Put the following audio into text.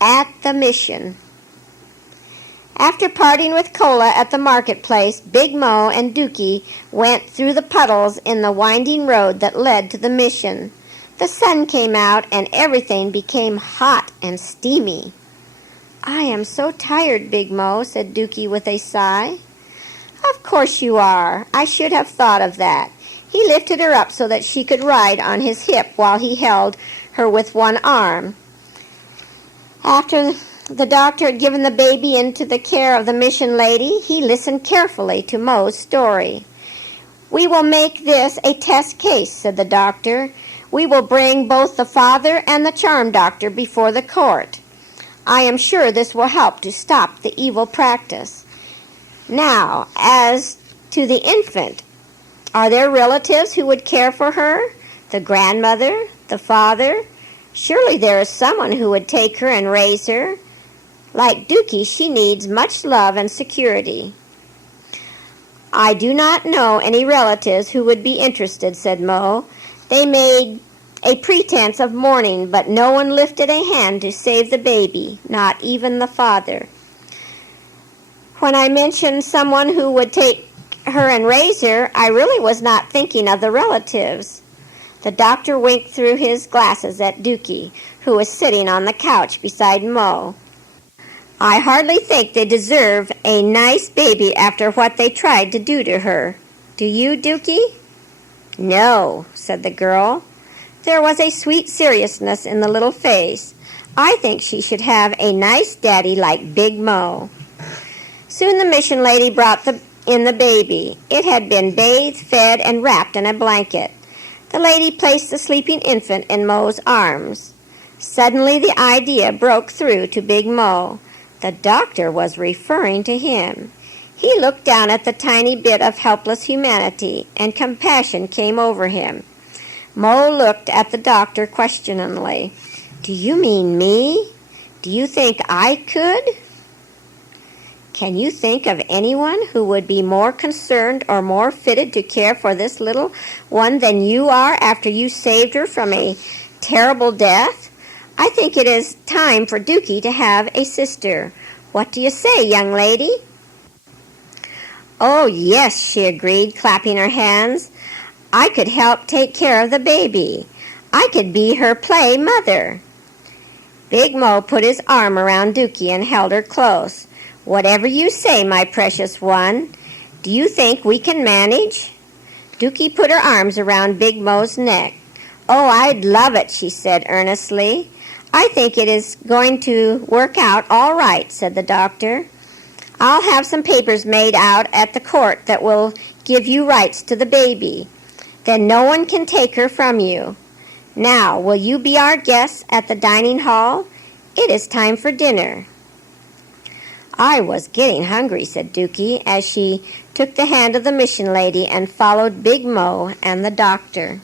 at the mission. After parting with Cola at the marketplace, Big Mo and Dookie went through the puddles in the winding road that led to the mission. The sun came out and everything became hot and steamy. "I am so tired, Big Mo," said Dookie with a sigh. "Of course you are. I should have thought of that." He lifted her up so that she could ride on his hip while he held her with one arm. After the doctor had given the baby into the care of the mission lady, he listened carefully to Mo's story. "We will make this a test case," said the doctor. "We will bring both the father and the charm doctor before the court. I am sure this will help to stop the evil practice. Now, as to the infant, are there relatives who would care for her? The grandmother? The father? Surely there is someone who would take her and raise her. Like Dookie, she needs much love and security." "I do not know any relatives who would be interested," said Mo. "They made a pretense of mourning, but no one lifted a hand to save the baby, not even the father. When I mentioned someone who would take her and raise her, I really was not thinking of the relatives." The doctor winked through his glasses at Dookie, who was sitting on the couch beside Mo. "I hardly think they deserve a nice baby after what they tried to do to her. Do you, Dookie?" "No," said the girl. There was a sweet seriousness in the little face. "I think she should have a nice daddy like Big Mo." Soon the mission lady brought in the baby. It had been bathed, fed, and wrapped in a blanket. The lady placed the sleeping infant in Mo's arms. Suddenly the idea broke through to Big Mo. The doctor was referring to him. He looked down at the tiny bit of helpless humanity, and compassion came over him. Mo looked at the doctor questioningly. "Do you mean me? Do you think I could?" "Can you think of anyone who would be more concerned or more fitted to care for this little one than you are after you saved her from a terrible death? I think it is time for Dookie to have a sister. What do you say, young lady?" "Oh, yes," she agreed, clapping her hands. "I could help take care of the baby. I could be her play mother." Big Mo put his arm around Dookie and held her close. "Whatever you say, my precious one. Do you think we can manage?" Dookie put her arms around Big Mo's neck. "Oh, I'd love it," she said earnestly. "I think it is going to work out all right," said the doctor. "I'll have some papers made out at the court that will give you rights to the baby. Then no one can take her from you. Now, will you be our guests at the dining hall? It is time for dinner." "I was getting hungry," said Dookie, as she took the hand of the mission lady and followed Big Mo and the doctor.